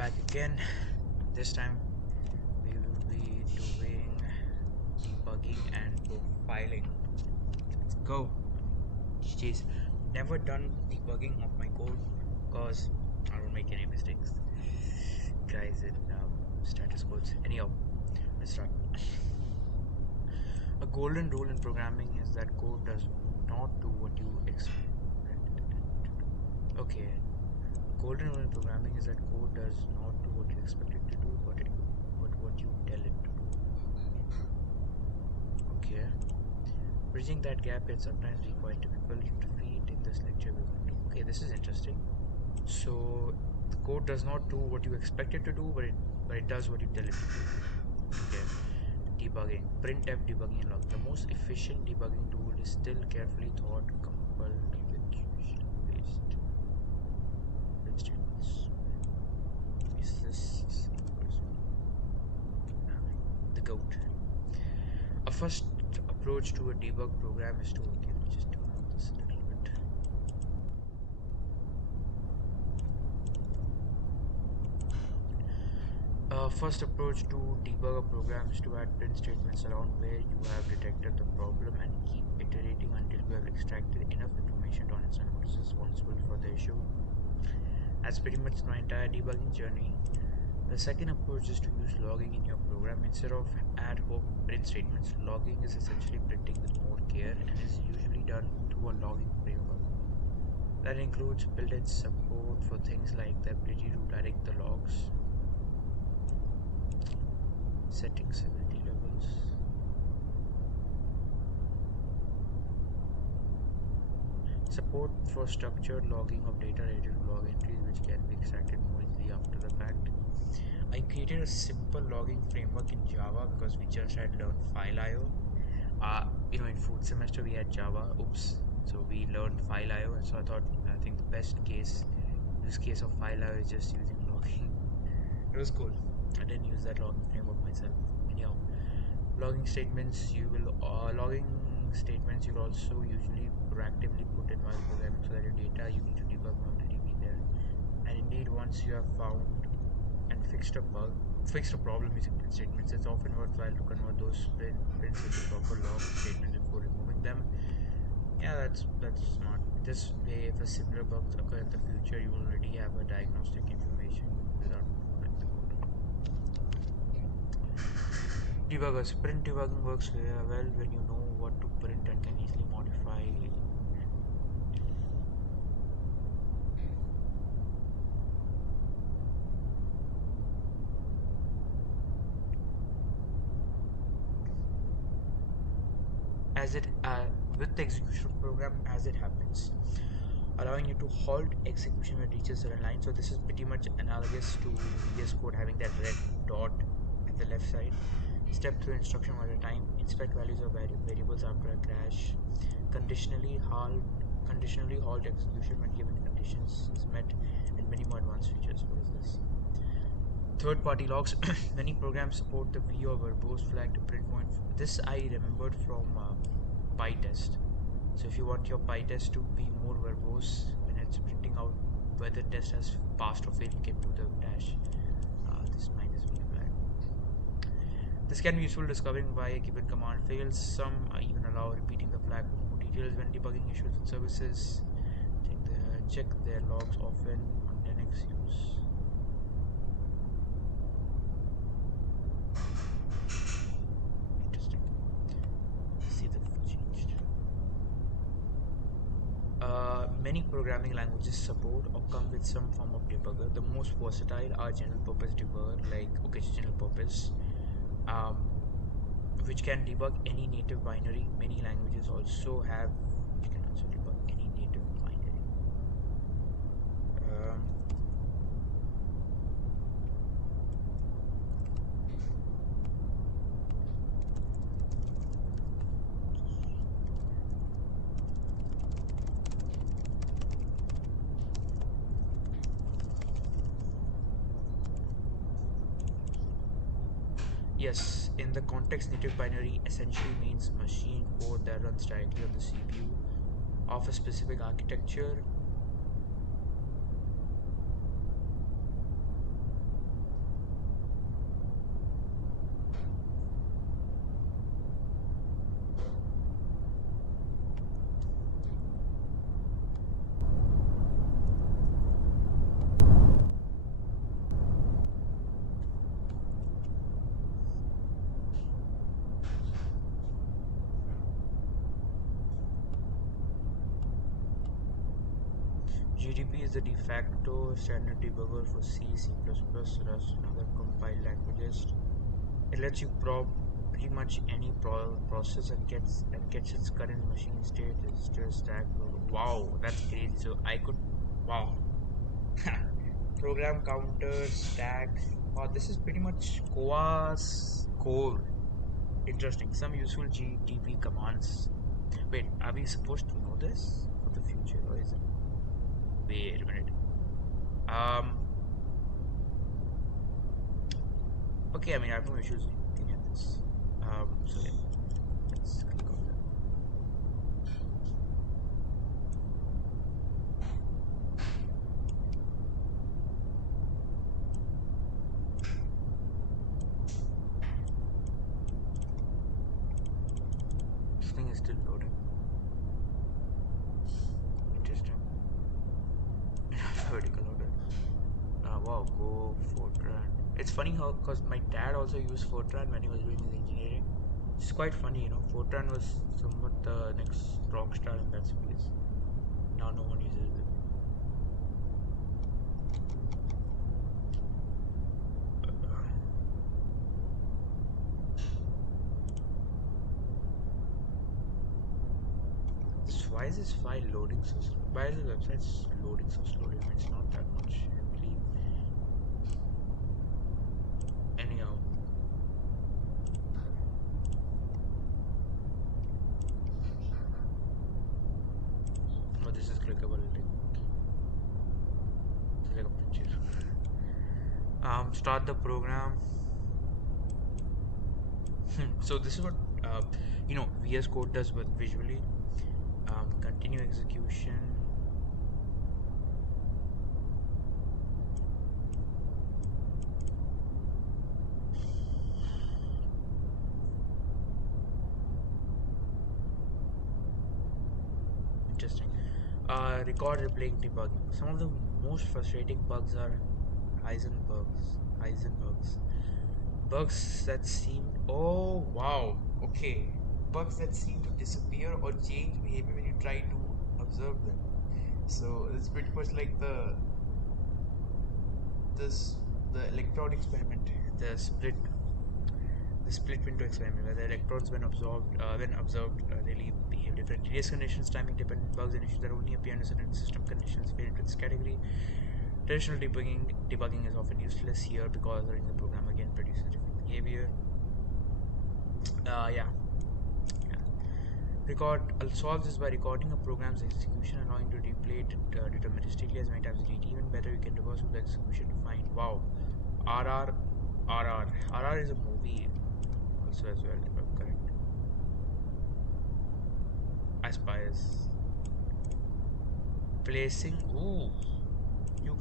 Back again. This time we will be doing debugging and profiling. Let's go. Jeez, never done debugging of my code because I don't make any mistakes, guys, in status codes. Anyhow, let's start. A golden rule in programming is that code does not do what you expect it to do. Okay. Golden rule in programming is that code does not do what you expect it to do, but what you tell it to do. Okay. Bridging that gap can sometimes be quite difficult to feed in this lecture we're going to. Okay, this is interesting. So the code does not do what you expect it to do, but it does what you tell it to do. Okay. Debugging. Printf debugging log. The most efficient debugging tool is still carefully thought, coupled with usually based. Is this the goat? A first approach to a debug program is to okay, let me just turn on this a little bit. First approach to debug a program is to add print statements around where you have detected the problem and keep iterating until you have extracted enough information to understand what is responsible for the issue. That's pretty much the entire debugging journey. The second approach is to use logging in your program. Instead of ad hoc print statements, logging is essentially printing with more care and is usually done through a logging framework. That includes built-in support for things like the ability to direct the logs, setting severity levels, support for structured logging of data related to log entries which can be extracted more easily after the fact. I created a simple logging framework in Java because we just had learned file.io. In fourth semester we had Java. Oops. So we learned file.io, and so I think the best use case of file.io is just using logging. It was cool. I didn't use that logging framework myself. Anyhow, logging statements you will also usually proactively put in while programming so that your data you need to debug will already be there. And indeed, once you have found and fixed a problem using print statements, it's often worthwhile to convert those prints into proper log statements before removing them. Yeah, that's smart. This way, if a similar bugs occur in the future, you will already have a diagnostic information without running the code. Debuggers. Print debugging works very well when you know what to print and can easily modify. With the execution program as it happens, allowing you to halt execution when it reaches a red line. So this is pretty much analogous to VS Code having that red dot at the left side. Step through instruction one at a time. Inspect values of variables after a crash. Conditionally halt execution when given conditions is met, and many more advanced features. What is this? Third-party logs. Many programs support the view or verbose flag to print point. This I remembered from PyTest. So if you want your PyTest to be more verbose when it's printing out whether test has passed or failed, you can do the dash this minus v flag. This can be useful discovering why a given command fails. Some even allow repeating the flag for more details when debugging issues with services. Check their logs often on Linux use. Interesting. See the changed. Many programming languages support or come with some form of debugger. The most versatile are general purpose debugger like general purpose, which can debug any native binary. Many languages also have you can also debug any native binary. Yes, in the context, native binary essentially means machine code that runs directly on the CPU of a specific architecture. GDP is the de facto standard debugger for C, C++, Rust, and other compiled languages. It lets you probe pretty much any process and gets its current machine state, register, stack. Wow, that's crazy. So I could, wow, program counter, stack. Wow, this is pretty much Koa's core. Interesting. Some useful GDP commands. Wait, are we supposed to know this for the future, or is it? Wait a minute. Um. Okay, I mean, I have no issues looking at this. So yeah, let's click on that. This thing is still loading. Interesting. Vertical order. Wow, go Fortran. It's funny how, because my dad also used Fortran when he was doing his engineering. It's quite funny, Fortran was somewhat the next rock star in that space. Now no one uses it. Why is this file loading so slow? Why is the website loading so slowly? I mean, it's not that much, I believe. Anyhow. Oh, this is clickable link. It's like a picture. Start the program. So this is what VS Code does with visually. Continue execution. Interesting. Record replaying debugging. Some of the most frustrating bugs are Heisenbergs. Bugs that seem, oh wow, okay. Bugs that seem to disappear or change behavior when you try to observe them. So it's pretty much like the electron experiment, the split window experiment, where the electrons when observed really behave differently. Race conditions, timing dependent bugs, and issues that only appear under certain system conditions fit into this category. Traditional debugging is often useless here because running the program again produces different behavior. Yeah. Solve this by recording a program's execution, allowing to replay it deterministically as many times as you need. Even better, you can reverse the execution to find, wow, RR is a movie also as well, if I'm correct. Aspires. Placing, ooh. You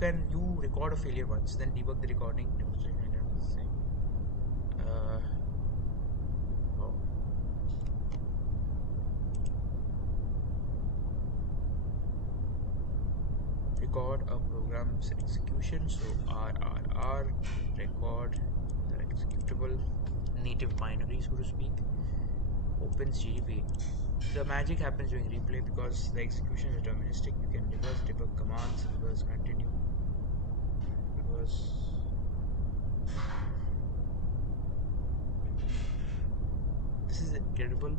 record a failure once, then debug the recording, oh. Record a program's execution, so RRR, record the executable native binary, so to speak, opens GDP. The magic happens during replay because the execution is deterministic. You can reverse debug commands, reverse continue, reverse. This is incredible,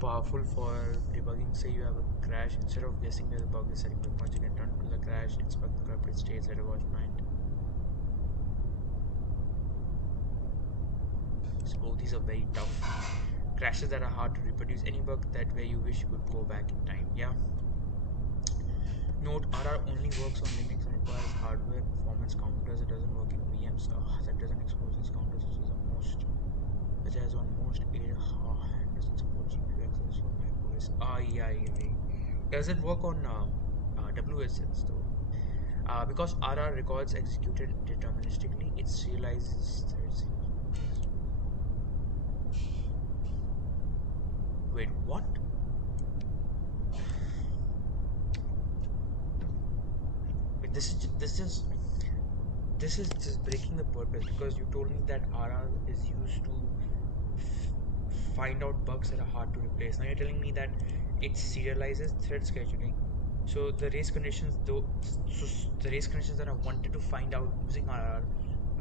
powerful for debugging. Say you have a crash, instead of guessing where the bug is setting the point, you can turn to the crash, inspect the corrupted states at a watch point. So both these are very tough. Crashes that are hard to reproduce. Any bug that where you wish you could go back in time. Yeah. Note: RR only works on Linux and requires hardware performance counters. It doesn't work in VMs. That doesn't expose these counters, which has on most and doesn't support GPU access for macOS. Yeah. Does it work on WSS though? Because RR records executed deterministically, it serializes threads. Wait, what? Wait, this is just breaking the purpose, because you told me that RR is used to find out bugs that are hard to replace. Now you're telling me that it serializes thread scheduling So the race conditions, though, so the race conditions that I wanted to find out using RR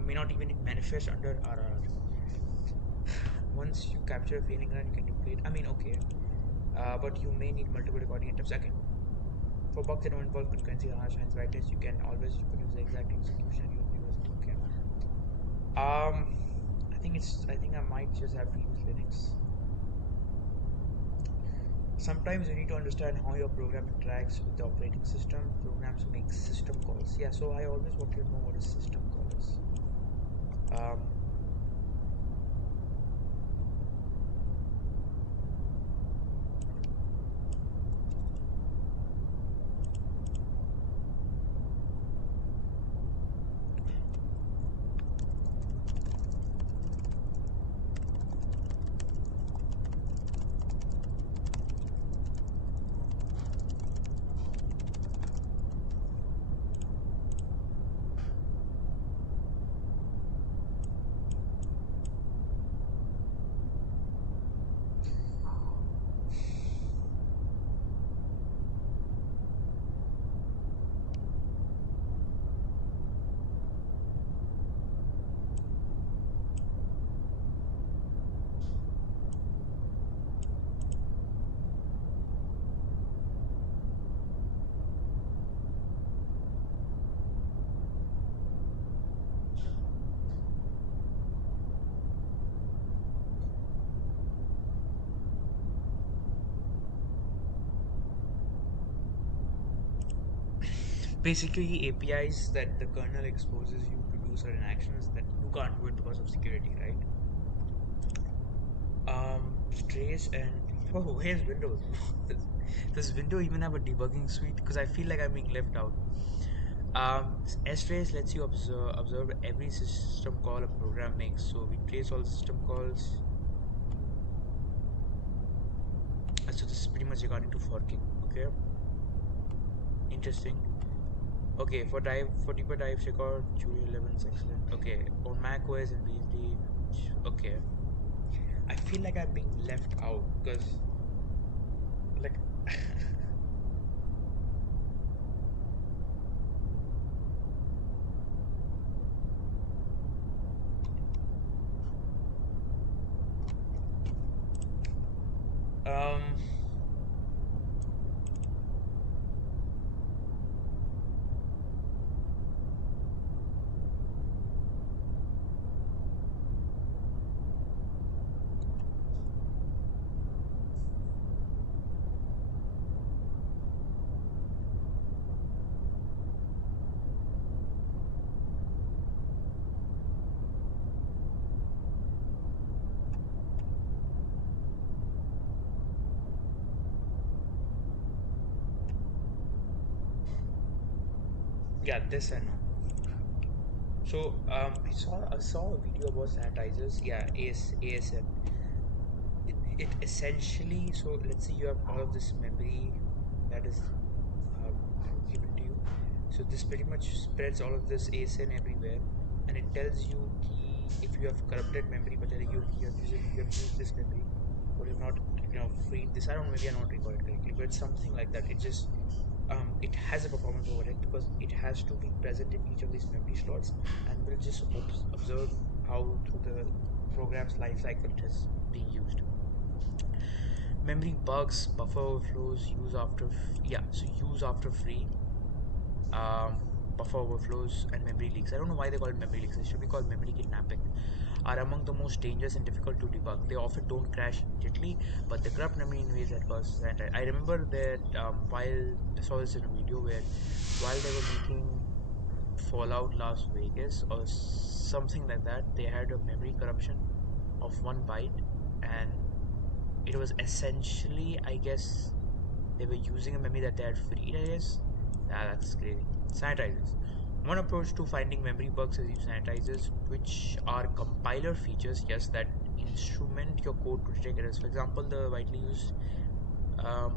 may not even manifest under RR. Once you capture a failing run, you can duplicate. I mean, okay, but you may need multiple recording attempts again. For bugs that don't involve concurrency or harsh lines brightness, you can always reproduce the exact execution and use reverse. Okay. I think I might just have to use Linux. Sometimes you need to understand how your program interacts with the operating system. Programs make system calls. Yeah, so I always want to know what a system call is. Um, Basically, APIs that the kernel exposes you to do certain actions that you can't do it because of security, right? Strays and oh, where's Windows? Does Windows even have a debugging suite? Because I feel like I'm being left out. strace lets you observe every system call a program makes. So we trace all the system calls. So this is pretty much regarding to forking. Okay, interesting. Okay, for deeper dive, check out Julia 11 is excellent. Okay, on Mac OS and BSD. Okay, I feel like I'm being left out because like um yeah, this I know. So I saw a video about sanitizers. Yeah, ASM. It essentially, so let's say you have all of this memory that is um, given to you. So this pretty much spreads all of this ASN everywhere, and it tells you if you have corrupted memory, but you have used this memory, or you've not freed this. I don't know, maybe I don't recall it correctly, but it's something like that. It just it has a performance overhead because it has to be present in each of these memory slots, and will just observe how through the program's life cycle it has been used. Memory bugs, buffer overflows, use after free, um, buffer overflows, and memory leaks. I don't know why they call it memory leaks. It should be called memory kidnapping. Are among the most dangerous and difficult to debug. They often don't crash immediately, but they corrupt memory in ways that cause anti. I remember that while I saw this in a video where while they were making Fallout Las Vegas or something like that, they had a memory corruption of 1 byte, and it was essentially, I guess, they were using a memory that they had freed, I guess. That's crazy. Sanitizers. One approach to finding memory bugs is use sanitizers, which are compiler features, yes, that instrument your code to detect errors. For example, the widely used um,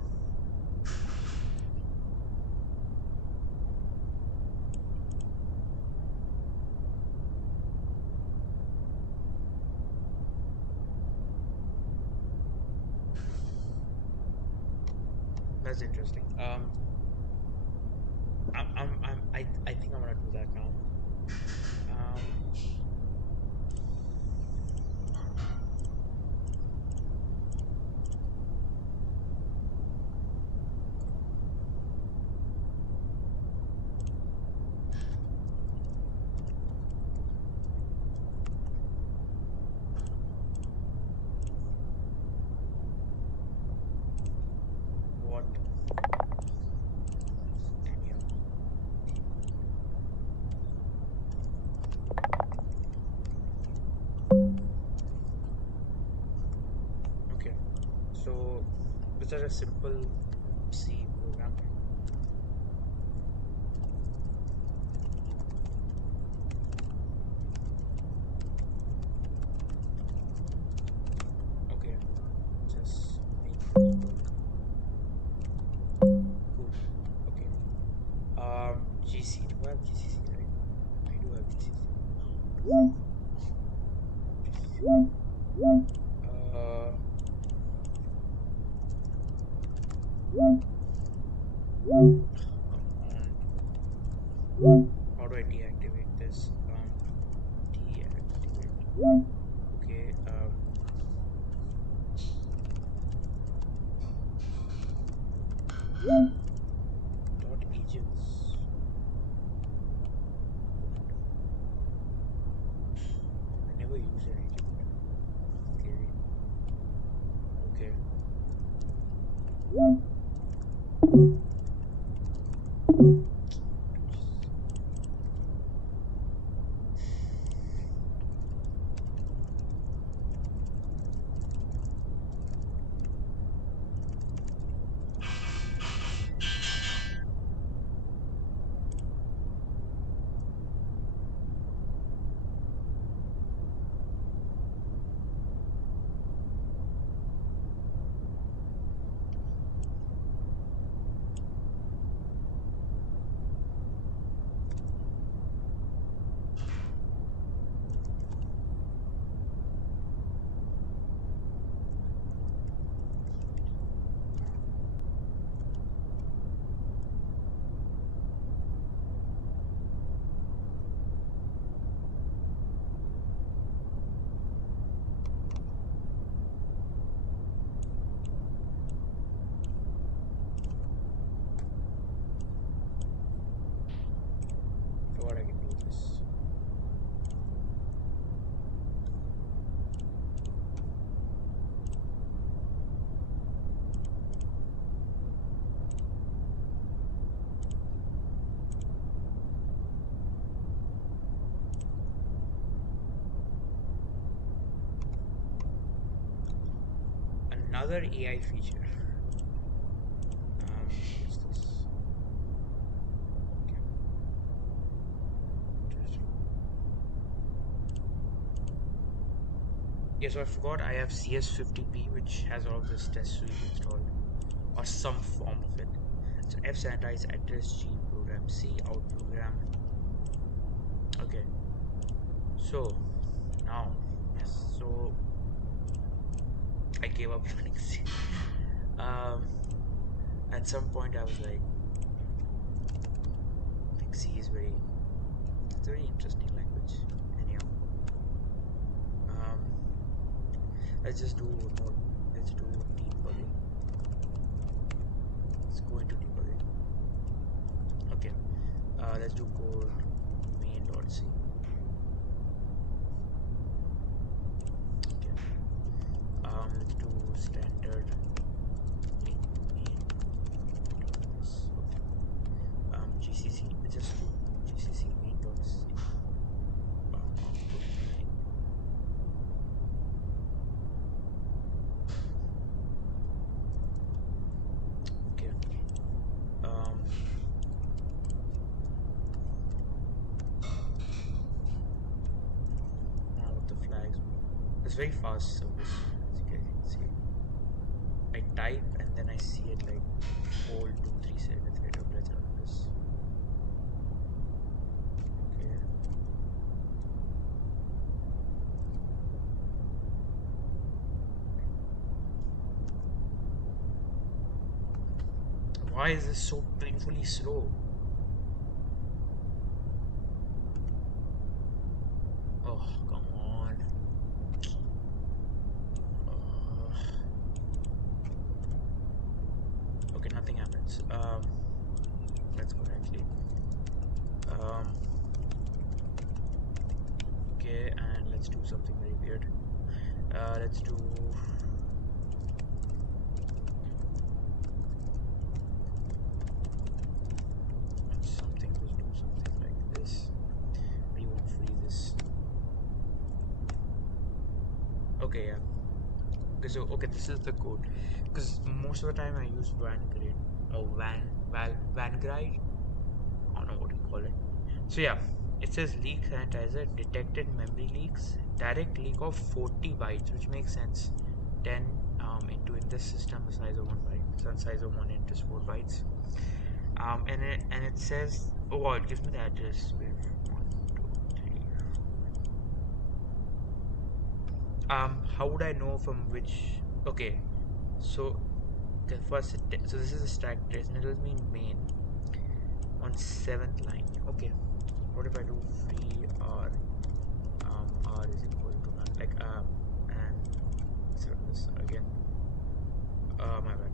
that's interesting. I think I'm gonna do that now. Um, what? Anyhow. Okay. So this is a simple C program. Okay. Just make it work. Cool. Okay. GC. Do I have GCC, right? I do have GCC. Uh, come on. How do I deactivate this? Deactivate. Okay. Dot agents. I never use an agent. Okay. Okay. What I can do this. Another AI feature. What's this? Okay. Interesting. Yeah, so I forgot I have CS50p, which has all this test suite installed, or some form of it. So F sanitize address G program C out program. Okay. So now, yes. So I gave up learning C. At some point, I was like C is it's a very interesting language. Anyhow, um, let's just do more. Let's do debugging. Let's go into debugging. Okay. Let's do code main.c. Okay. Let's do standard in main. Okay. GCC. Let's just do GCC main.c. Output line. Okay. Um, now with the flags, it's very fast service, as you guys can see. I type and then I see it like hold 2-3 seconds later. Let's run this. Okay. Why is this so painfully slow? Oh, come on. Okay, nothing happens. Let's go directly. Um, okay, and let's do something very weird. Let's do let's do something like this. We won't free this. Okay, yeah. Okay, so okay, this is the code. Because most of the time I use Vanguard or Vanguard. I don't know what you call it. So yeah, it says leak sanitizer detected memory leaks, direct leak of 40 bytes, which makes sense. 10 into in this system the size of 1 byte, so size of 1 int is 4 bytes. And it says, oh wow, it gives me the address. Wait, 1, 2, 3. How would I know from which? Okay, so the first so this is a stack trace and it tells me main on 7th line. Okay, what if I do free r r is equal to none, like and instead of this again, my bad.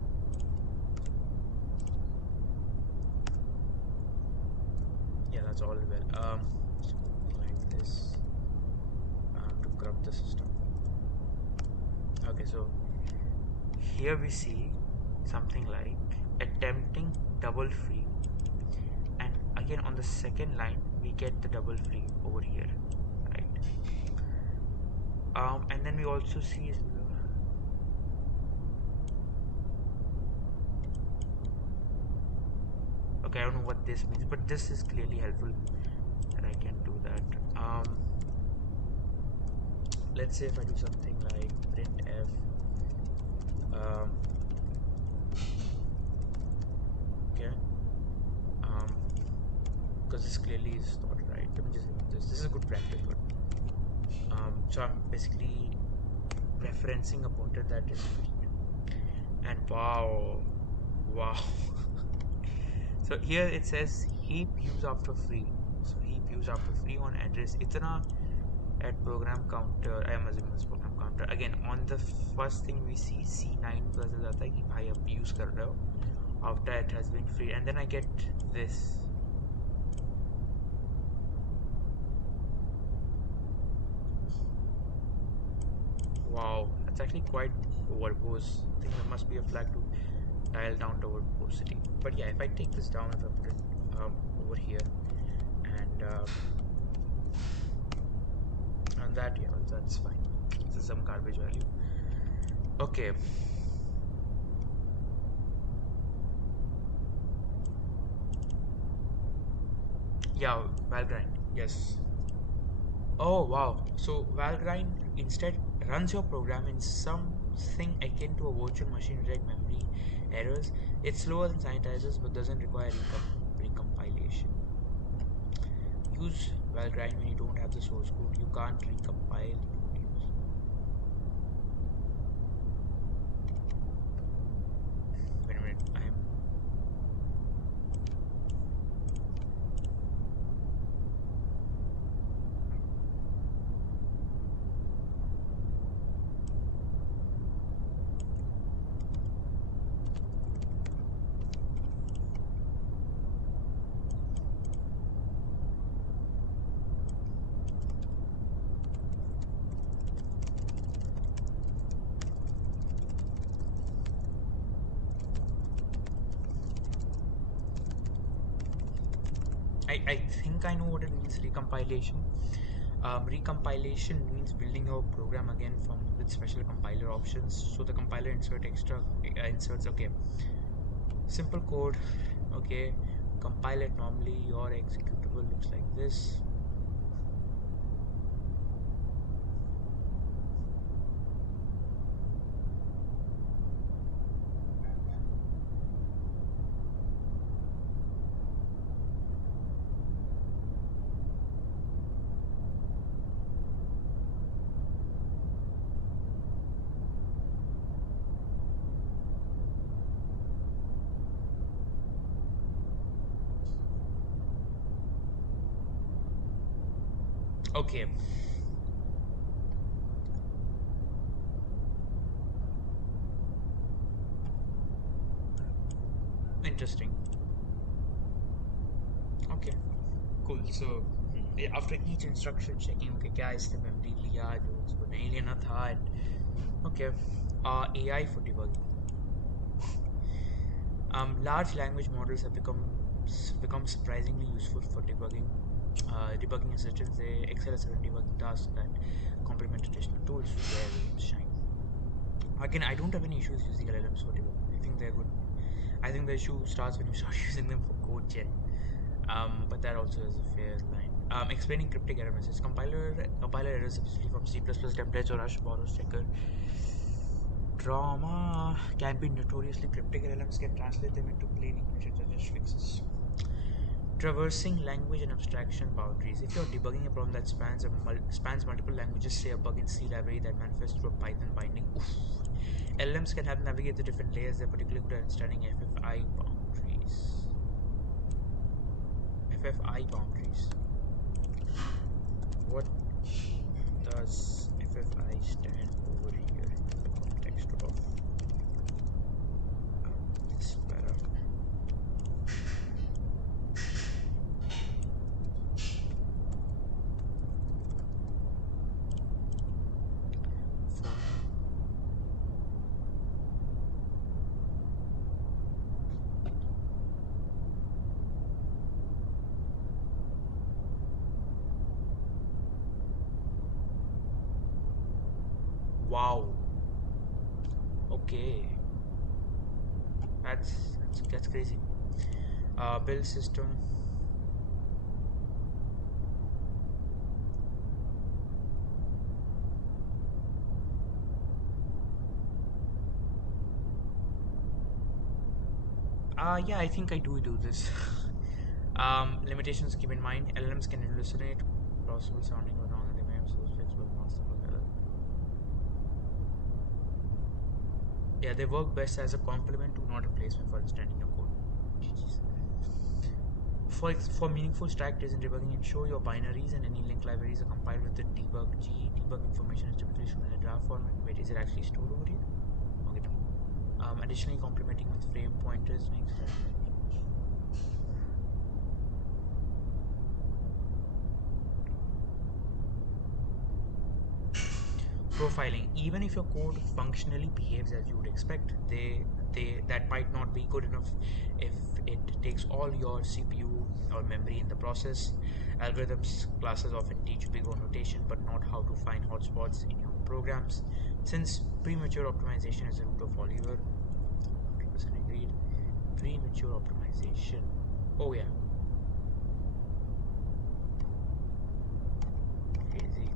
Yeah, that's all well. Something like this to corrupt the system. Okay, so here we see something like attempting double free, and again on the second line we get the double free over here, right? And then we also see okay, I don't know what this means, but this is clearly helpful that I can do that. Let's say if I do something like printf okay, because this clearly is not right. Let me just remove this. This is a good practice, but so I'm basically referencing a pointer that is free. And wow. So here it says heap use after free. So heap use after free on address itna at program counter. I am assuming this program counter. Again, on the first thing we see C9 plus जाता है कि भाई अब use कर रहे हो after it has been free, and then I get this. Wow, that's actually quite verbose. I think there must be a flag to dial down the verbosity. But yeah, if I take this down, if I put it over here, and that, yeah, that's fine. This is some garbage value. Okay. Yeah, Valgrind. Yes. Oh wow. So Valgrind instead runs your program in something akin to a virtual machine to detect memory errors. It's slower than sanitizers but doesn't require recompilation. Use Valgrind when you don't have the source code. You can't recompile. Wait a minute. I think I know what it means. Recompilation. Recompilation means building your program again from with special compiler options. So the compiler inserts. Okay, simple code. Okay, compile it normally. Your executable looks like this. Okay, Interesting. Okay, cool. So after each instruction checking, okay, क्या इसने memory लिया जो उसको नहीं लेना था, and okay, AI for debugging. Large language models have become surprisingly useful for debugging. Debugging assistants, they excel at certain debugging tasks that complement traditional tools to their shine. Again, I don't have any issues using LLMs for debugging. I think they're good. I think the issue starts when you start using them for code gen. But that also is a fair line. Explaining cryptic error messages. Compiler errors, especially from C++ templates or Rush borrows checker drama, can be notoriously cryptic. LLMs can translate them into plain English and suggest fixes. Traversing language and abstraction boundaries. If you're debugging a problem that spans multiple languages, say a bug in C library that manifests through a Python binding, oof, LLMs can help navigate the different layers. They're particularly good at understanding FFI boundaries. FFI boundaries. What does FFI stand over here in the context of this para? Wow. Okay. That's crazy. Build system. Yeah, I think I do this. Limitations, keep in mind, LLMs can hallucinate possible sounding or wrong, and they may have source flexible possible error. Yeah, they work best as a complement to, not a replacement for understanding your code. GG's. For meaningful stack trace and debugging, ensure your binaries and any link libraries are compiled with the debug G. Debug information is typically shown in a draft format. Wait, is it actually stored over here? Okay, no. Additionally, complementing with frame pointers makes sense. Profiling. Even if your code functionally behaves as you would expect, that might not be good enough if it takes all your CPU or memory in the process. Algorithms classes often teach big O notation but not how to find hotspots in your programs. Since premature optimization is the root of all evil, 100% agreed. Premature optimization. Oh yeah. Crazy.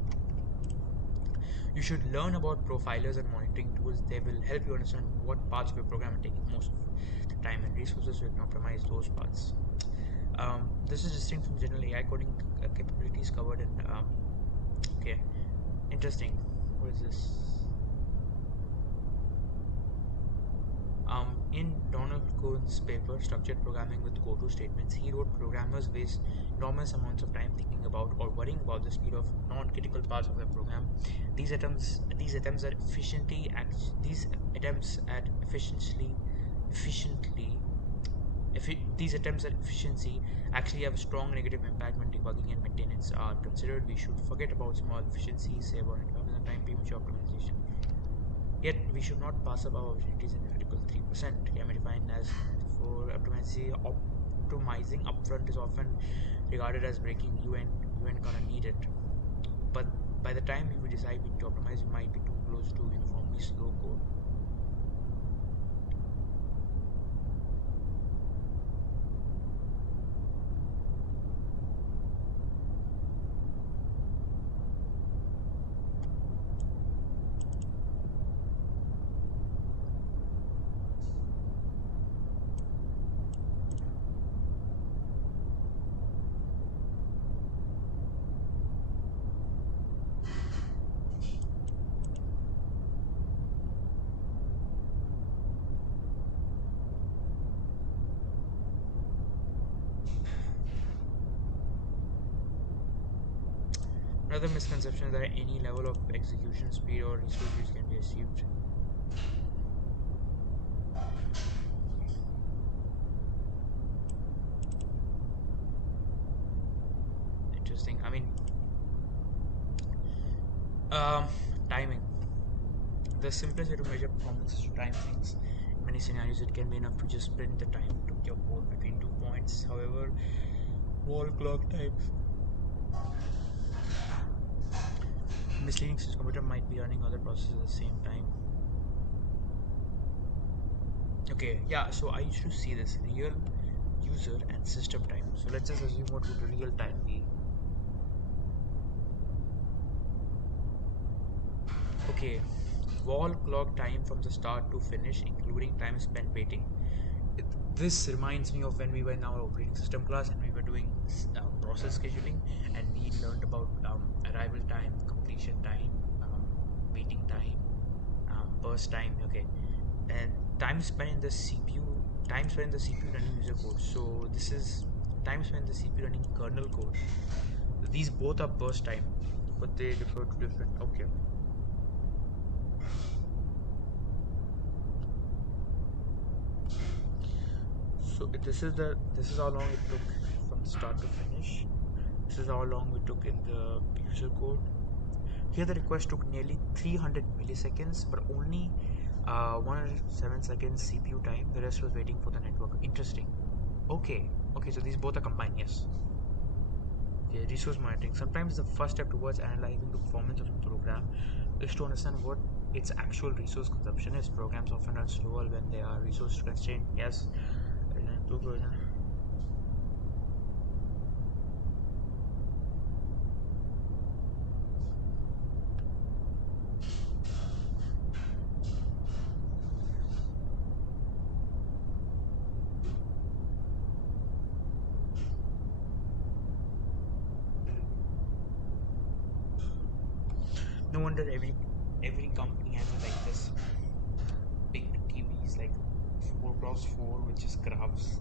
You should learn about profilers and monitoring tools. They will help you understand what parts of your program are taking most of the time and resources, so you can optimize those parts. This is distinct from general AI coding capabilities covered in. Okay, interesting. What is this? In Donald Kuhn's paper, Structured Programming with Go-To Statements, he wrote programmers waste enormous amounts of time thinking about or worrying about the speed of non-critical parts of their program. These attempts at efficiently these attempts at these attempts at efficiency actually have a strong negative impact when debugging and maintenance are considered. We should forget about small efficiencies, save on time, premature optimization. Yet we should not pass up our opportunities in critical 3%. Can be defined as for optimizing upfront is often regarded as breaking you ain't gonna need it. But by the time you decide when to optimize, you might be too close to uniformly slow code. Another misconception is that any level of execution speed or resource use can be achieved. Um, Timing. The simplest way to measure performance is to time things. In many scenarios, it can be enough to just sprint the time to your code between 2 points. However, wall clock times misleading since computer might be running other processes at the same time. Okay, yeah, so I used to see this real user and system time. So let's just assume what would real time be. Okay, wall clock time from the start to finish, including time spent waiting. This reminds me of when we were in our operating system class and we were doing process scheduling, and we learned about arrival time, completion time, waiting time, burst time. Okay, and time spent in the CPU, time spent in the CPU running user code. So this is time spent in the CPU running kernel code. These both are burst time, but they refer to different. Okay. So this is how long it took from the start to finish. This is how long we took in the user code. Here the request took nearly 300 milliseconds, but only 107 seconds CPU time. The rest was waiting for the network. Interesting. Okay. Okay, so these both are combined. Yes. Okay, resource monitoring. Sometimes the first step towards analyzing the performance of a program is to understand what its actual resource consumption is. Programs often run slower when they are resource constrained. Yes. No wonder every company has like this big TVs like 4x4, which is graphs.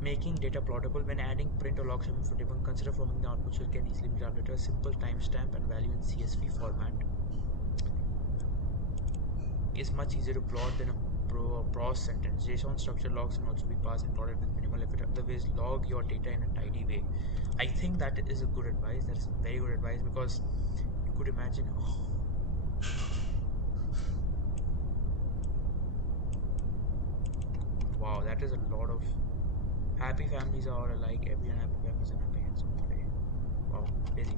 Making data plottable. When adding print or log segment for debug, consider forming the output so it can easily be calculated. A simple timestamp and value in CSV format is much easier to plot than a prose sentence. JSON structure logs can also be passed and plotted with minimal effort. Otherwise, log your data in a tidy way. I think that is a good advice. That is very good advice, because you could imagine. Oh, wow, that is a lot of happy families are alike. Every unhappy family is unhappy in some way. Wow, crazy.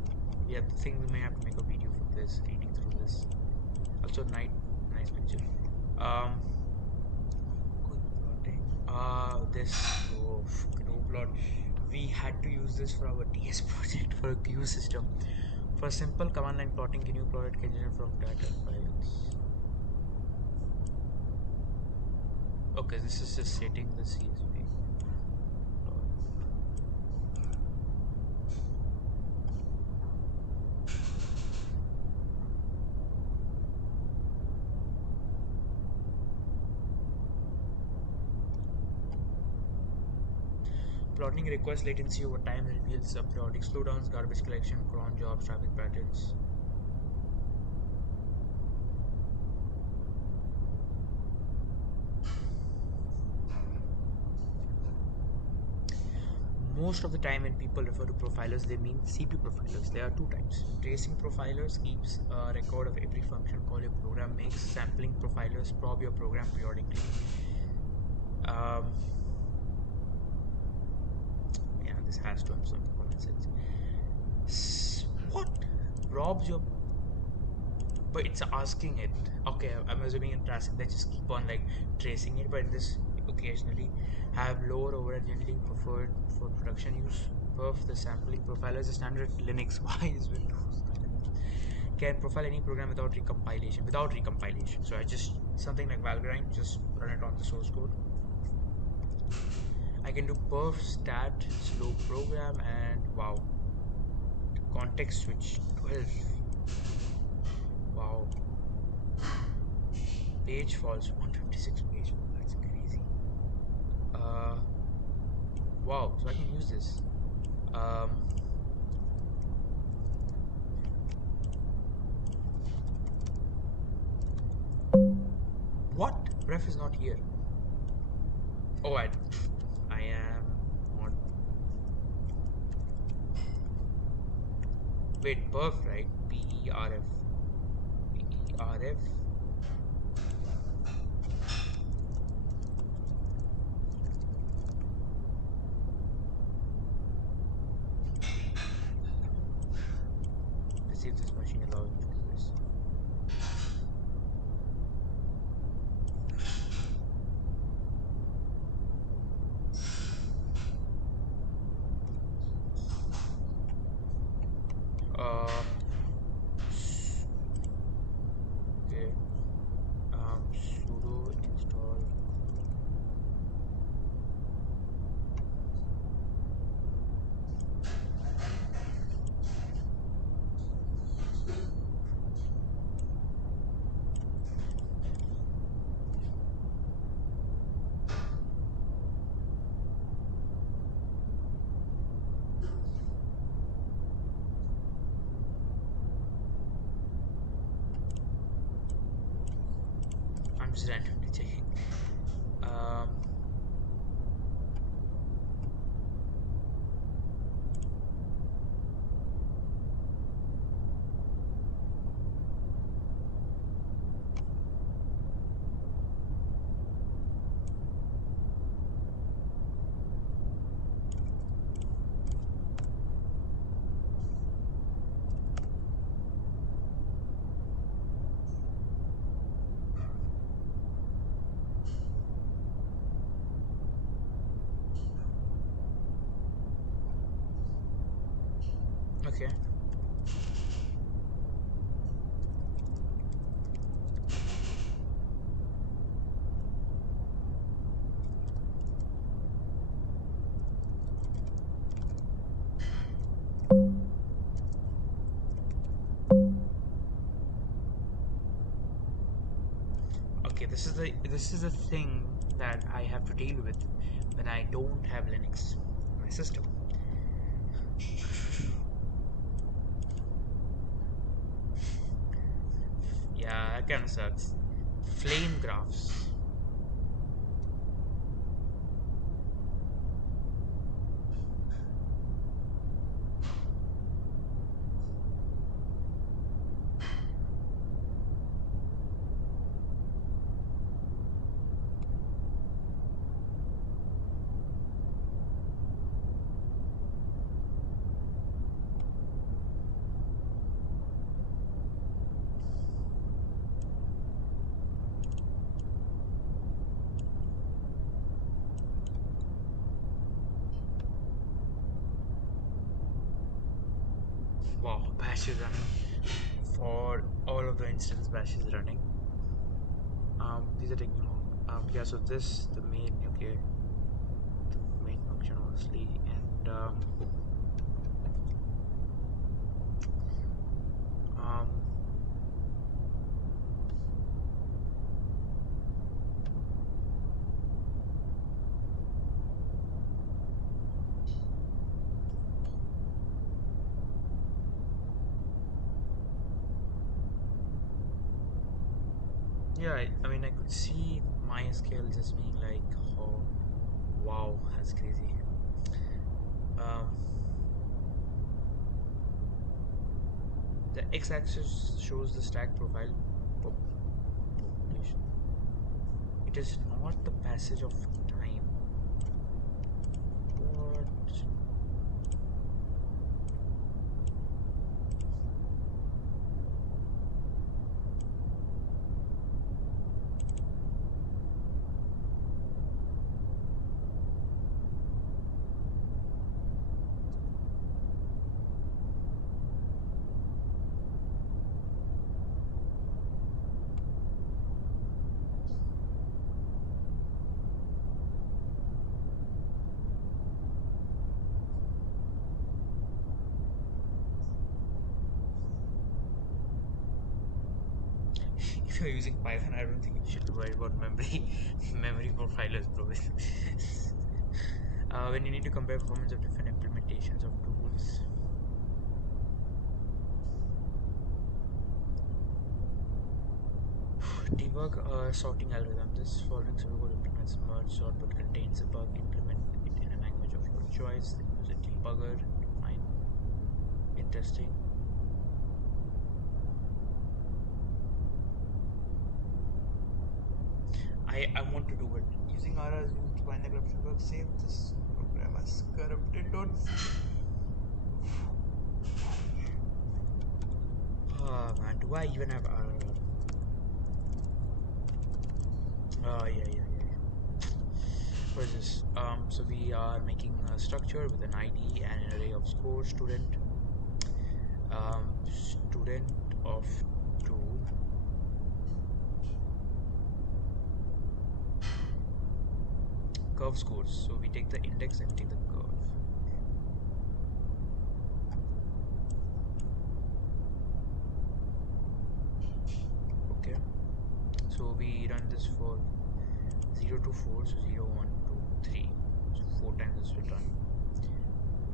Yeah, I think we may have to make a video for this, reading through this. Also, nice picture. Um, good plotting. This GNU plot. We had to use this for our DS project for a queue system. For simple command line plotting, GNU plot can generate from data files. Okay, this is just setting the CSV. Plotting request latency over time reveals periodic slowdowns, garbage collection, cron jobs, traffic patterns. Most of the time when people refer to profilers, they mean CPU profilers. There are two types. Tracing profilers keeps a record of every function call your program makes. Sampling profilers probe your program periodically. Um, yeah, this has to have some common sense. What? Robs your... But it's asking it. Okay, I'm assuming in tracing they just keep on like tracing it, but in this occasionally have lower overhead, generally preferred for production use. Perf the sampling profiler is a standard Linux. Why is Windows not Linux? Can profile any program without recompilation. Without recompilation. So I just something like Valgrind, just run it on the source code. I can do perf stat slow program and wow. Context switch 12. Wow. Page falls 156 page fault. That's crazy. Uh, wow. So I can use this. Um, what? Ref is not here. Oh, I am on. Wait, perf, right? PERF. PERF. Let's see if this machine allows me to do this. Uh, okay. Sudo install. I'm just randomly checking. Um, okay. Okay, this is the thing that I have to deal with when I don't have Linux in my system. Yeah, that kind of sucks. Flame graphs. Wow, bash is running for all of the instance bash is running. These are taking long. Yeah, so this the main, okay, the main function obviously, and um yeah, I mean I could see MySQL just being like, oh wow, that's crazy. Um, the x-axis shows the stack profile population. It is not the passage of time. What? If you're using Python, I don't think you should worry about memory memory profilers, bro. When you need to compare performance of different implementations of tools. Debug sorting algorithm. This following pseudocode implements merge sort but contains a bug. Implement it in a language of your choice. Then use a debugger to find interesting. I want to do it. Using RR is used to find the corruption bug. Save this program as corrupted.zip. Oh man, do I even have RR? Oh yeah. What is this? So we are making a structure with an ID and an array of score student. Student of 2. Curve scores. So we take the index and take the curve. Okay. So we run this for 0 to 4, so 0, 1, 2, 3. So 4 times this will run.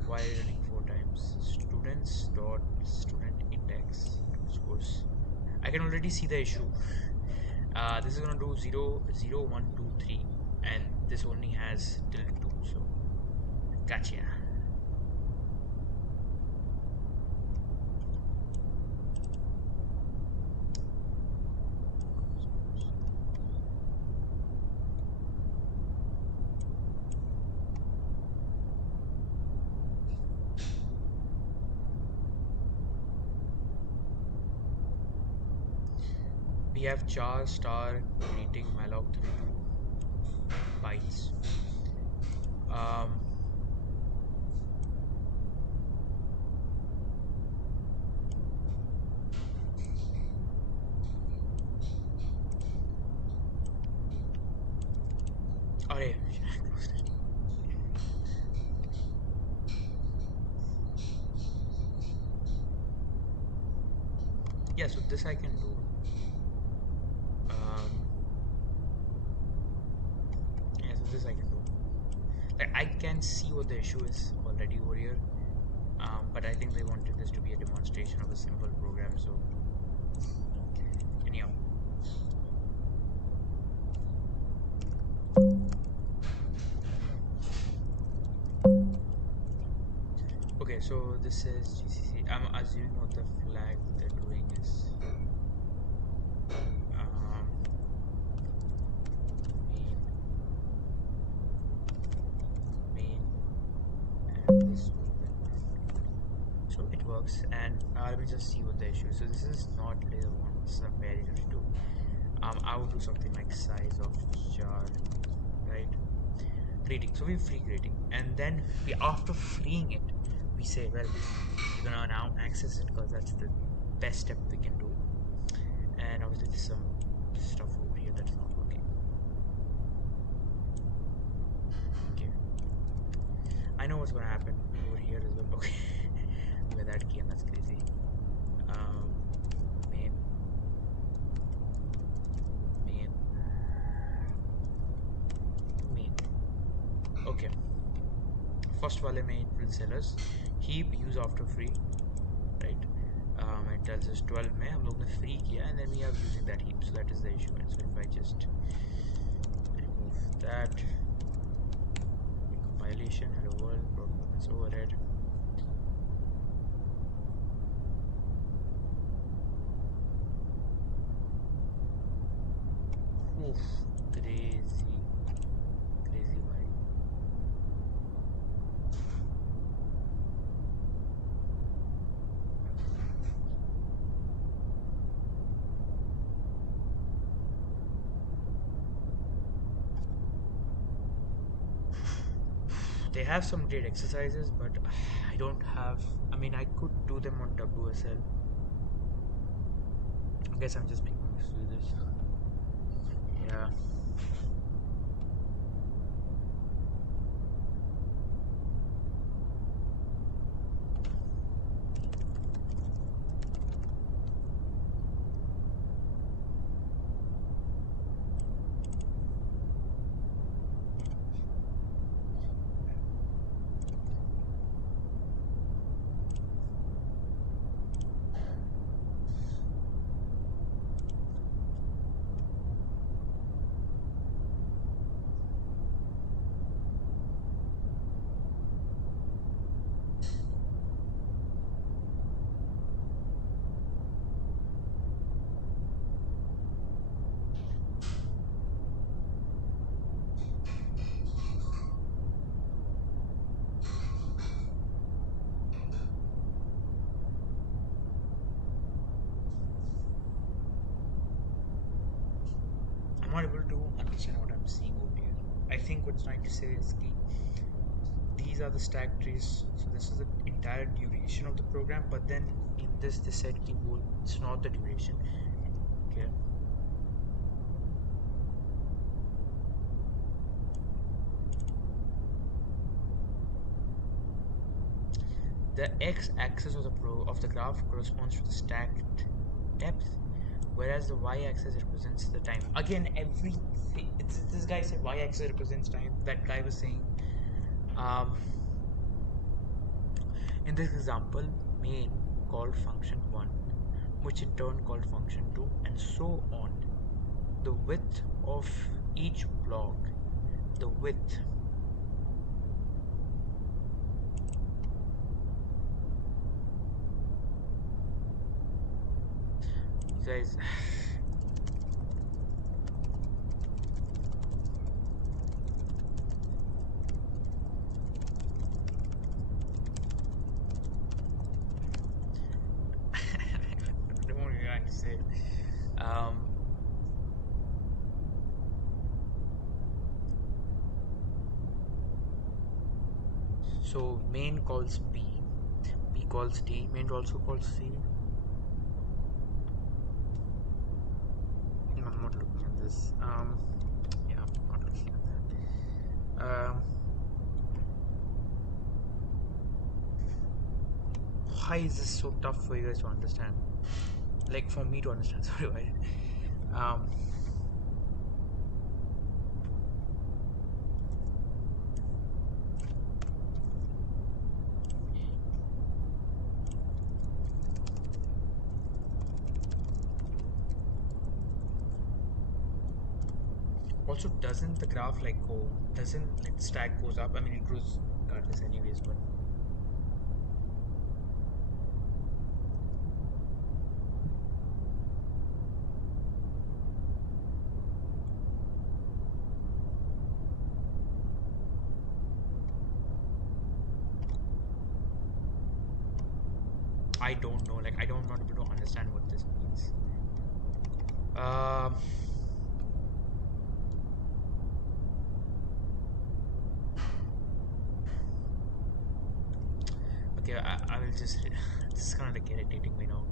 Why running 4 times? Students dot student index scores. I can already see the issue. This is gonna do 0, 0, 1, 2, 3, and this only has till 2. So gotcha. We have char star greeting malloc 32 bytes. Oh yeah. Yeah, so this I can do. Yeah, so this I can do. Like, I can see what the issue is already over here, but I think they wanted this to be a demonstration of a simple program. So anyhow, okay. So this is GCC. I'm assuming what the flag they're doing is main, and this open. So it works, and let me just see what the issue is. So this is not layer 1, this is a very 52. I would do something like size of jar, right? Greeting. So we free greeting, and then we, after freeing it, we say, well, you're gonna now access it because that's the best step we can do. And obviously there's some stuff over here that's not working. Okay, I know what's gonna happen over here as well. Okay. Look at that key, and that's crazy. Main. Okay. First वाले में it will tell us heap use after free, right? It tells us 12 में हम लोग ने free किया, and then we are using that heap, so that is the issue. And so if I just remove that, compilation, hello world, performance overhead. Oof, crazy भाई. They have some great exercises, but I don't have. I mean, I could do them on WSL. I guess I'm just being used to this. Yeah. not able to understand what I'm seeing over here. I think what's trying to say is these are the stack trees, so this is the entire duration of the program, but then in this they said well, it's not the duration. Okay. The x-axis of the graph corresponds to the stacked depth, whereas the y-axis represents the time. Again, this guy said y-axis represents time. That guy was saying, in this example, main called function 1, which in turn called function 2, and so on. The width of each block, the width you guys I don't really like to say it. So main calls B calls D, main also calls C. No, I'm not looking at this. Yeah, I'm not looking at that. Why is this so tough for you guys to understand? Like for me to understand, sorry, why? Also, doesn't the graph doesn't the stack goes up? I mean, it grows regardless anyways, but I don't know. Like, I don't not able to understand what this means. Okay, I will just. This is kind of like irritating me now.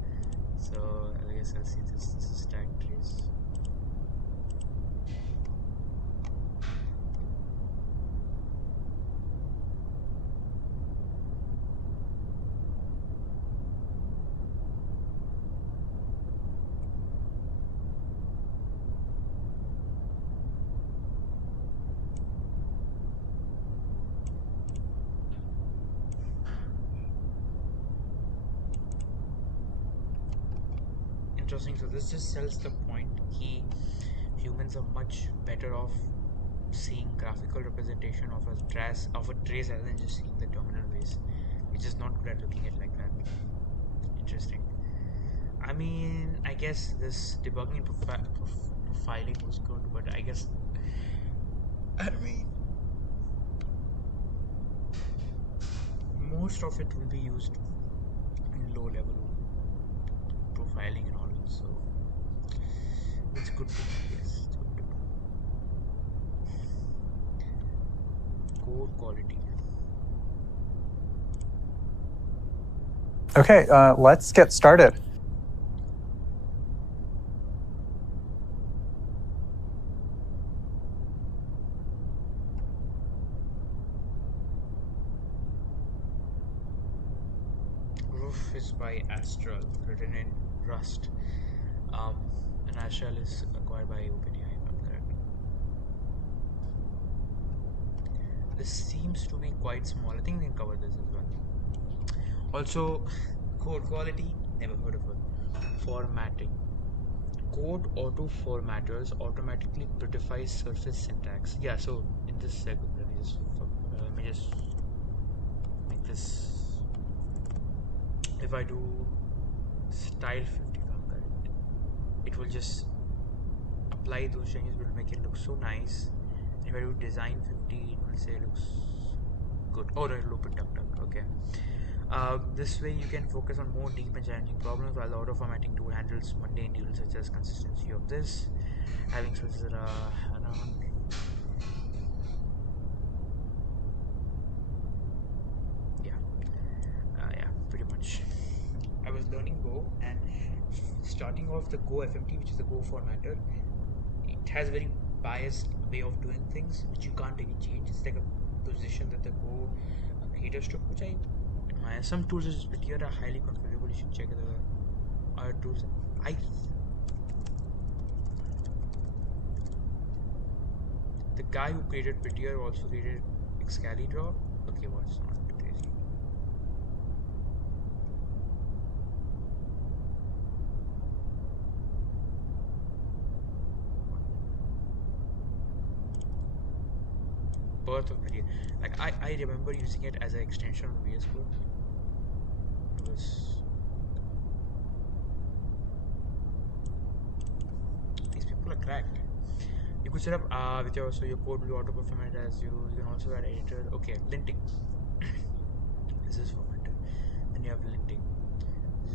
So I guess I'll see this is stack trees. Interesting. So this just sells the point humans are much better off seeing graphical representation of a trace rather than just seeing the terminal base. We're just not good at looking at like that. Interesting. I mean, I guess this debugging profiling was good, but I guess I mean most of it will be used in low level profiling and all, so it's good to know. Yes, it's good to know. Code quality. Okay, let's get started. Roof is by Astral, written in Rust. And Astral is acquired by OpenAI, if I'm correct. This seems to be quite small. I think we can cover this as well. Also, code quality, never heard of it. Formatting. Code auto formatters automatically prettify surface syntax. Yeah, so in this segment, let me just make this. If I do style 50, if I'm correct, it will just apply those changes, will make it look so nice. And if I do design 50, it will say looks good. Oh, right, it'll open duck. Okay. This way you can focus on more deep and challenging problems, while the auto formatting tool handles mundane deals such as consistency of this, having switches around. Yeah, yeah, pretty much. I was learning Go, and starting off the Go FMT, which is the Go formatter, it has very biased way of doing things, which you can't really change. It's like a position that the Go creators took, which I admire. Some tools is prettier are highly configurable. You should check the other tools. I The guy who created Prettier also created Excalibur. Okay, what's not crazy. Birth of Prettier. Like I remember using it as an extension of VS Code. It was These people are cracked. You could set up with your so your code will auto perform it as you can also add editor. Okay, linting. This is formatted. Then you have linting.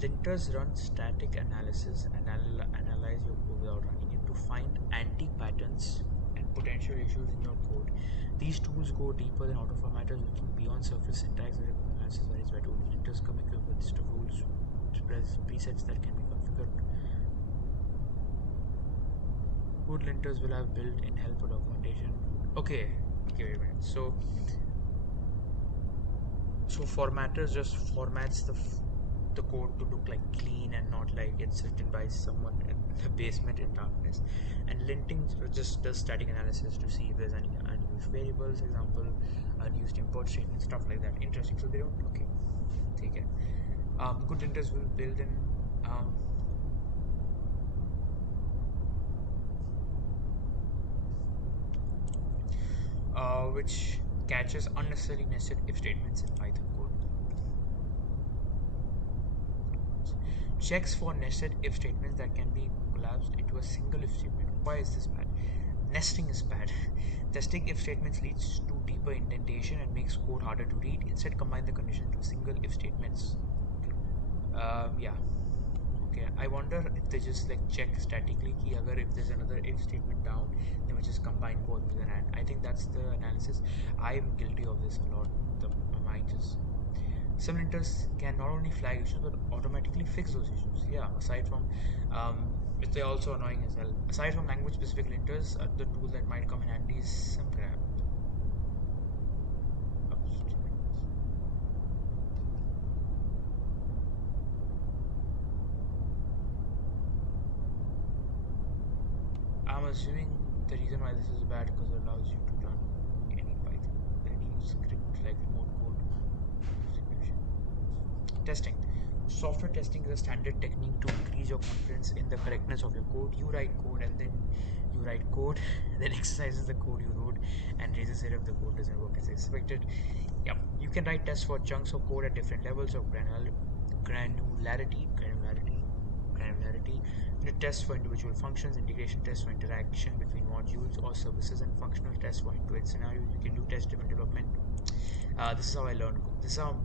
Linters run static analysis and analyze your code without running it to find anti-patterns and potential issues in your code. These tools go deeper than auto formatters, looking beyond surface syntax. The analysis varies by tool. Linters come equipped with list of rules, presets that can be configured. Good linters will have built-in help for documentation. Okay, wait a minute. So formatters just formats the code to look like clean and not like it's written by someone in the basement in darkness. And linting just does static analysis to see if there's any unused variables, example, unused import statements, stuff like that. Interesting. So they don't. Okay, take it. Good linters will build in. Which catches unnecessarily nested if statements in Python code. Checks for nested if statements that can be collapsed into a single if statement. Why is this bad? Nesting is bad. Testing if statements leads to deeper indentation and makes code harder to read. Instead, combine the condition into single if statements. Yeah. Okay. I wonder if they just like check statically ki agar if there's another if statement down, then we just combine both with an and. I think that's the analysis. I'm guilty of this a lot. My mind just some linters can not only flag issues but automatically fix those issues. Yeah, aside from which they're also annoying as well. Aside from language specific linters, the tool that might come in handy is some crap. I'm assuming the reason why this is bad because it allows you to run any Python, any script like remote code execution. Testing. Software testing is a standard technique to increase your confidence in the correctness of your code. You write code and then you write code, then exercises the code you wrote and raises it if the code doesn't work as expected. Yep. You can write tests for chunks of code at different levels of granularity. Unit tests for individual functions, integration tests for interaction between modules or services, and functional tests for end-to-end scenarios. You can do test-driven development. This is how I learn Go. This is how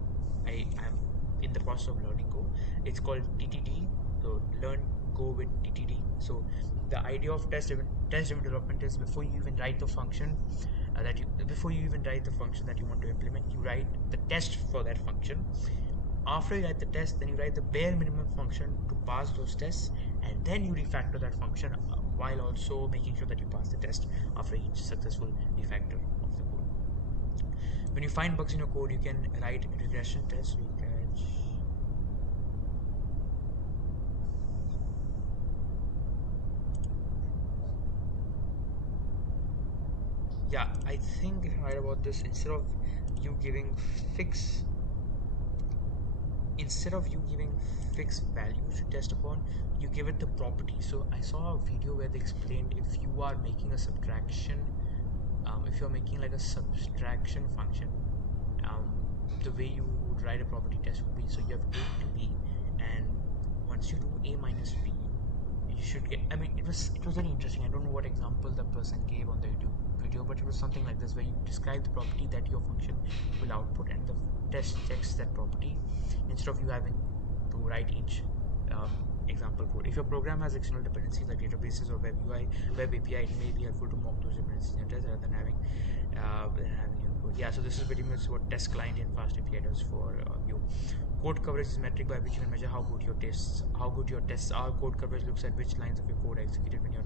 I am in the process of learning Go. It's called TTD. So learn Go with TTD. So the idea of test-driven development is before you even write the function before you even write the function that you want to implement, you write the test for that function. After you write the test, then you write the bare minimum function to pass those tests, and then you refactor that function while also making sure that you pass the test after each successful refactor of the code. When you find bugs in your code, you can write regression tests. Yeah, I think if I write about this, you giving fix instead of you giving fixed values to test upon, you give it the property. So I saw a video where they explained if you are making a subtraction, if you're making like a subtraction function, the way you would write a property test would be, so you have a to b, and once you do a minus b, you should get. I mean, it was very interesting. I don't know what example the person gave on the YouTube video, but it was something like this, where you describe the property that your function will output, and the test checks that property instead of you having to write each example code. If your program has external dependencies like databases or web UI, web API, it may be helpful to mock those dependencies in test rather than having your code. Yeah, so this is pretty much what test client in fast API does for you. Code coverage is a metric by which you can measure how good your tests are. Code coverage looks at which lines of your code are executed when you're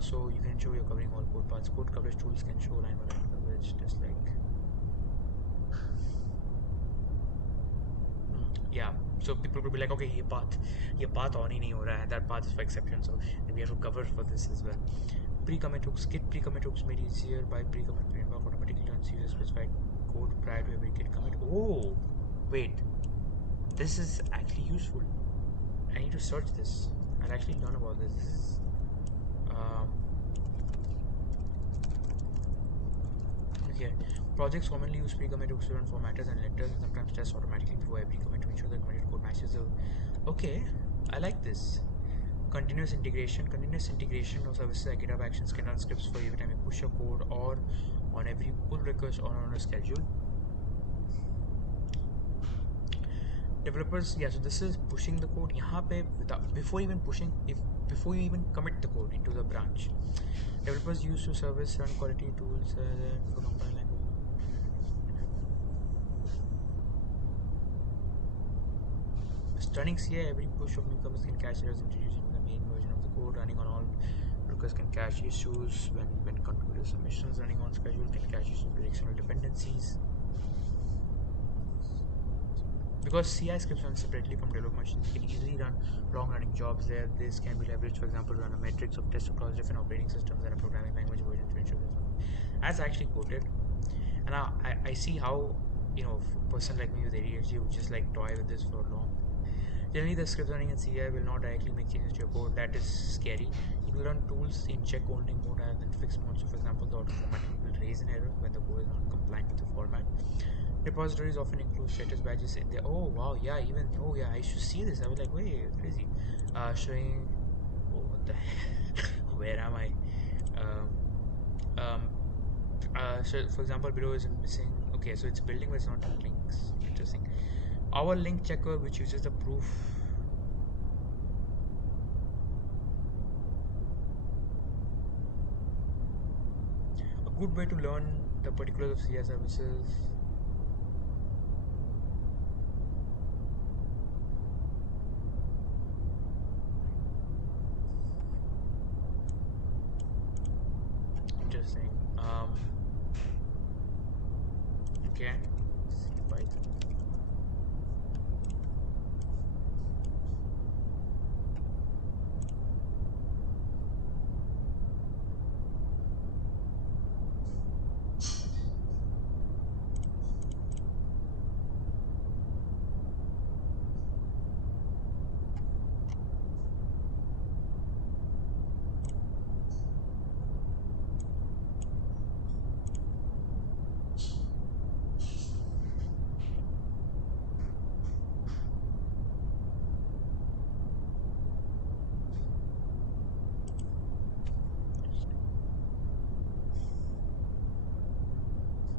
so you can show you're covering all code paths. Code coverage tools can show line by line coverage, just like yeah. So people could be like, okay, ये path on ही नहीं हो रहा है, that path is for exception, so we have to cover for this as well. Pre-commit hooks. Git pre-commit hooks made easier by pre-commit framework automatically runs user specified code prior to every git commit. Oh, wait, this is actually useful. I need to search this. I'll actually learn about this. This is here. Projects commonly use pre-commit hooks to run formatters and letters and sometimes test automatically before every commit to ensure the committed code matches the. Okay, I like this. Continuous integration. Continuous integration of services like GitHub Actions can run scripts for you every time you push your code or on every pull request or on a schedule. Developers, yeah, so this is pushing the code यहाँ पे before you even commit the code into the branch. Developers use to service run quality tools for compile language. Running CI, every push of newcomers can catch errors introduced into the main version of the code. Running on all requests can catch issues when configured submissions. Running on schedule can catch issues with external dependencies. Because CI scripts run separately from development machines, you can easily run long-running jobs there. This can be leveraged, for example, to run a matrix of tests across different operating systems and a programming language version to ensure this. As actually quoted, and I see how, a person like me with ADHD would just like toy with this for long. Generally, the scripts running in CI will not directly make changes to your code. That is scary. You will run tools in check-only mode rather than fixed mode. So, for example, the auto-formatting will raise an error when the code is not compliant with the format. Repositories often include status badges in there. Oh wow, yeah, I should see this. I was like, wait, crazy. Showing, oh, what the heck? Where am I? So for example, below is missing. Okay, so it's building, but it's not links. Interesting. Our link checker, which uses the proof. A good way to learn the particulars of CI services. Interesting. Okay. Right.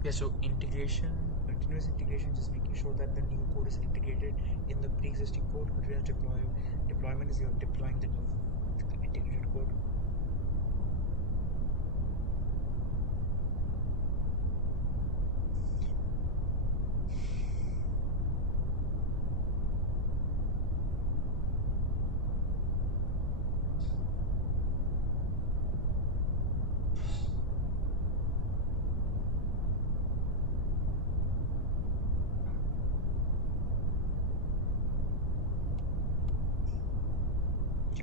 Yeah, so continuous integration, just making sure that the new code is integrated in the pre-existing code. Continuous deployment is you're deploying the new integrated code.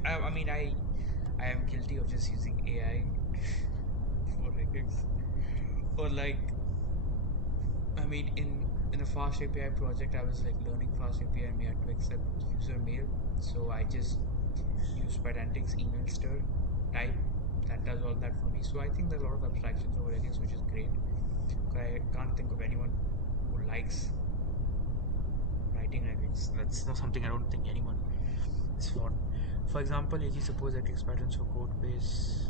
I mean, I am guilty of just using AI for records. Or like, I mean, in a fast API project, I was like learning fast API and we had to accept user mail. So I just use Pydantic's email stir type that does all that for me. So I think there's a lot of abstractions over Linux, which is great. I can't think of anyone who likes writing Linux. That's not something I don't think anyone is For example, if you suppose that text patterns for code base.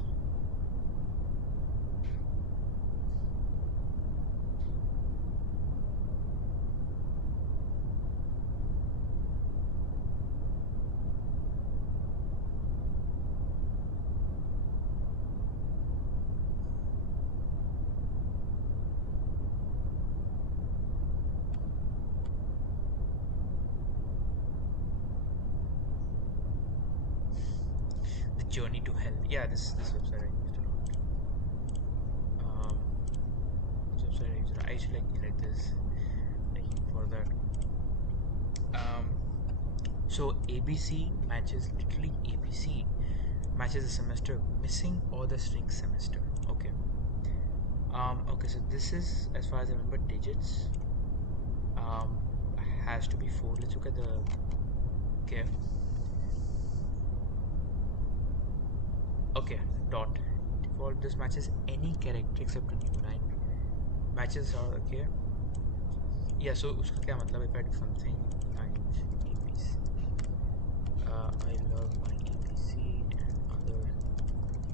The journey to hell. Yeah, this website I used a lot. This website I used a lot. I used to like this, liking for that. So ABC matches literally ABC matches the semester missing or the string semester. Okay. Okay. So this is, as far as I remember, digits. Um, has to be 4. Let's look at the. Okay. Okay. Dot. Default. This matches any character except a new line. Matches are okay. Yeah. So उसका क्या मतलब? If I do something like ABC, I love my ABC and other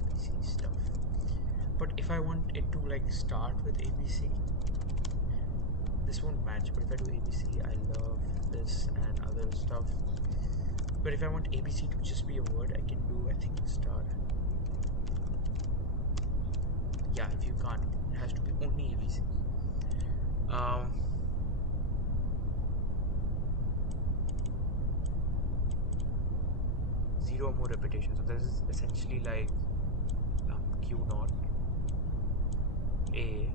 ABC stuff. But if I want it to like start with ABC, this won't match. But if I do ABC, I love this and other stuff. But if I want ABC to just be a word, I can do, I think, star. Yeah, if you can't, it has to be only ABC. Zero or more repetition. So this is essentially like Q naught A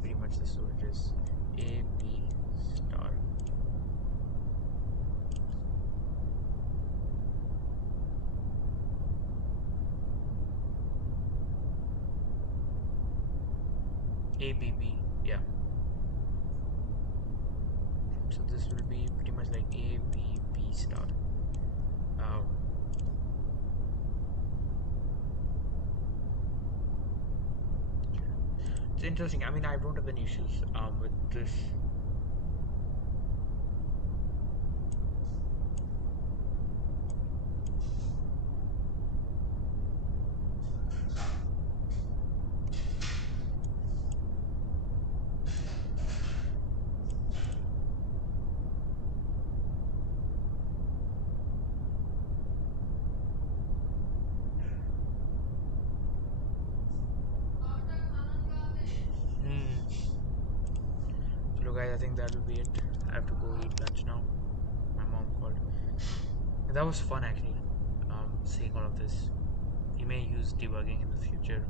pretty much this. So it is A B star. ABB, yeah. So this will be pretty much like ABB star. It's interesting. I mean, I don't have any issues with this. So guys, I think that will be it. I have to go eat lunch now. My mom called. That was fun actually. Seeing all of this. We may use debugging in the future,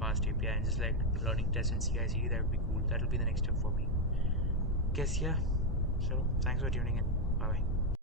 fast API, and just like learning tests and CI/CD. That would be cool. That will be the next step for me. Guess yeah. So thanks for tuning in. Bye bye.